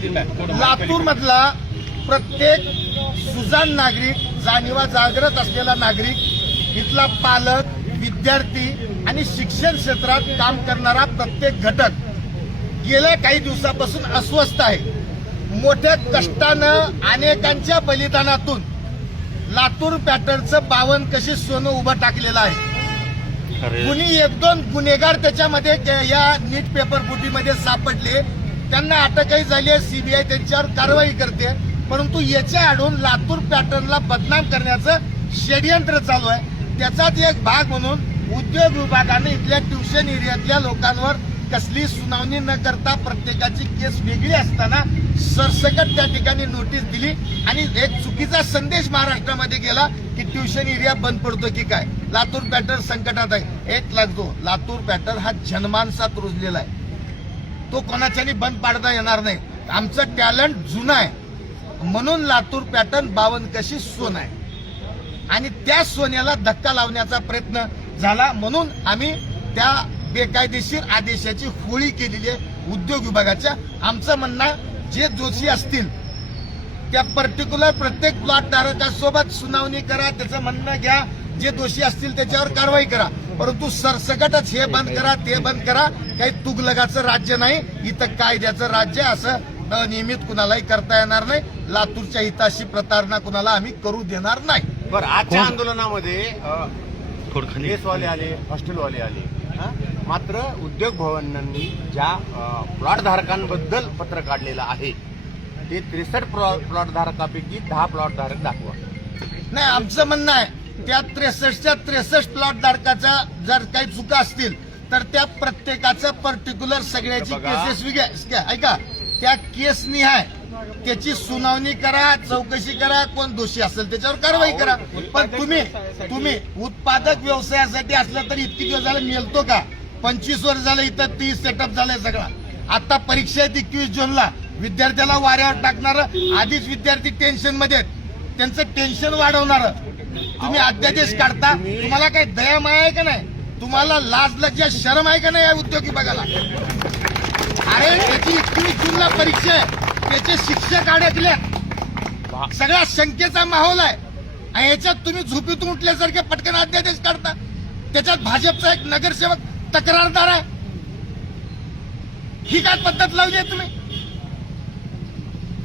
लातूर मधला प्रत्येक सुजाण नागरिक, जाणीवा जागृत असलेला नागरिक, इथला पालक, विद्यार्थी आणि शिक्षण क्षेत्रात काम करणारा प्रत्येक घटक गेल्या काही दिवसापासून अस्वस्थ आहे. मोठ्या कष्टानं, अनेकांच्या बलिदानातून लातूर पॅटर्नचं 52 कशी सोनं उभं टाकलेलं आहे. कुणी एक दोन गुन्हेगार त्याच्यामध्ये या नीट पेपर फुटीमध्ये सापडले, त्यांना अटकही झाली आहे. सीबीआय त्यांच्यावर कारवाई करते, परंतु याच्या आडून लातूर पॅटर्नला बदनाम करण्याचं षडयंत्र चालू आहे. त्याचाच एक भाग म्हणून उद्योग विभागाने इथल्या ट्युशन एरियातल्या लोकांवर कसली सुनावणी न करता प्रत्येकाची केस वेगळी असताना सरसकट त्या ठिकाणी नोटीस दिली आणि एक चुकीचा संदेश महाराष्ट्रामध्ये गेला की ट्युशन एरिया बंद पडतो की काय. लातूर पॅटर्न संकटात आहे. एक लागतो, लातूर पॅटर्न हा जनमानसात रुजलेला आहे. तो कोणाच्यानी बंद पाडता येणार नाही. आमचं टॅलेंट जुनं आहे म्हणून लातूर पॅटर्न 52 कशी सोनं आहे आणि त्या सोन्याला धक्का लावण्याचा प्रयत्न झाला म्हणून आम्ही त्या बेकायदेशीर आदेशाची होळी केलेली आहे उद्योग विभागाच्या. आमचं म्हणणं, जे दोषी असतील त्या पर्टिक्युलर प्रत्येक प्लॉट धारकासोबत सुनावणी करा, त्याचं म्हणणं घ्या. जे दोषी असतील त्याच्यावर कारवाई करा, परंतु सरसकटच हे बंद करा, ते बंद करा. काही तुगलकाचं राज्य नाही, इथं कायद्याचं राज्य. असं अनियमित कुणालाही करता येणार नाही. लातूरच्या हिताशी प्रतारणा कुणाला आम्ही करू देणार नाही. बरं, आजच्या आंदोलनामध्ये केसवाले आले, हॉस्टेलवाले आले, मात्र उद्योग भवनांनी ज्या प्लॉट धारकांबद्दल पत्र काढलेलं आहे ते 63 प्लॉट धारकापैकी 10 प्लॉट धारक दाखवा. नाही, आमचं म्हणणं आहे त्या 63च्या 63 प्लॉट धारकाच्या जर काही चुका असतील तर त्या प्रत्येकाचं पर्टिक्युलर सगळ्याची केसेस वेगळ्या ऐका, त्या केस निहाय त्याची सुनावणी करा, चौकशी करा. कोण दोषी असेल त्याच्यावर कारवाई करा. पण तुम्ही उत्पादक व्यवसायासाठी असलं तरी इतकी दिवस झालं मिळतो का? 25 वर्ष झालं इथं 30 सेटअप झालंय सगळा. आता परीक्षा आहेत 21 जूनला. विद्यार्थ्याला वाऱ्यावर टाकणारं, आधीच विद्यार्थी टेन्शन मध्ये, त्यांचं टेन्शन वाढवणारं तुम्ही अध्यादेश काढता. तुम्हाला काही दया माया आहे का नाही? तुम्हाला लाज लज्जा शरम आहे का नाही या उद्योग विभागाला? अरे त्याची 21 जूनला परीक्षा आहे, त्याचे शिक्षक अडकले, सगळा शंकेचा माहोल आहे आणि याच्यात तुम्ही झोपेतून उठल्यासारखे पटकन अध्यादेश काढता. त्याच्यात भाजपचा एक नगरसेवक तक्रारदार आहे. ही काय पद्धत लावली आहे तुम्ही?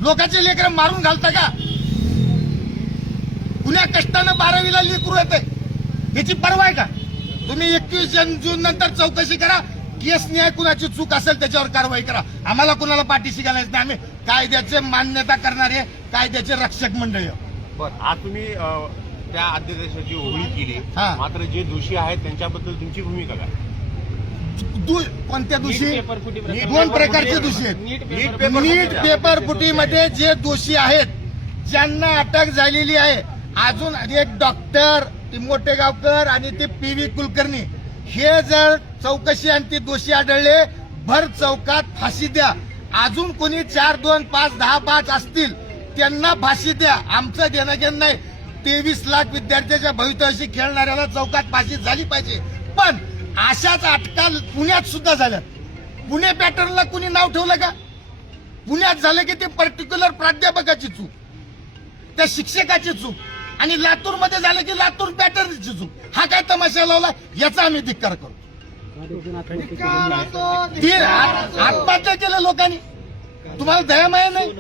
लोकांचे लेकरं मारून घालता का? कुण्या कष्टानं 12वीला लेकरू येते, याची पर्वा आहे का? तुम्ही 21 जून नंतर चौकशी करा. केस न्याय, कुणाची चूक असेल त्याच्यावर कारवाई करा. आम्हाला कुणाला पाठीशी घालायचं नाही. आम्ही कायद्याचे मान्यता करणारे, कायद्याचे रक्षक मंडळी. बरं, आज तुम्ही त्या अध्यादेशाची होळी केली, मात्र जे दोषी आहेत त्यांच्याबद्दल तुमची भूमिका काय? कोणत्या दोषी? दोन प्रकारचे दोषी आहेत. नीट पेपर फुटीमध्ये जे दोषी आहेत, ज्यांना अटक झालेली आहे, अजून एक डॉक्टर मोठेगावकर आणि ते PV कुलकर्णी, हे जर चौकशी आणि ते दोषी आढळले, भर चौकात फाशी द्या. अजून कोणी 4, 2, 5, 10, 5 असतील त्यांना फाशी द्या. आमचं देणं घेणं नाही. 23 लाख विद्यार्थ्याच्या भवितव्याशी खेळणाऱ्याला चौकात फाशी झाली पाहिजे. पण अशाच अटका पुण्यात सुद्धा झाल्यात. पुणे पॅटर्नला कुणी नाव ठेवलं का? पुण्यात झालं की ते पर्टिक्युलर प्राध्यापकाची चूक, त्या शिक्षकाची चूक, आणि लातूरमध्ये झालं की लातूर पॅटर्नची चूक. हा काय तमाशा लावला? याचा आम्ही धिक्कार करू. आत्महत्या केलं लोकांनी, तुम्हाला दया माया नाही.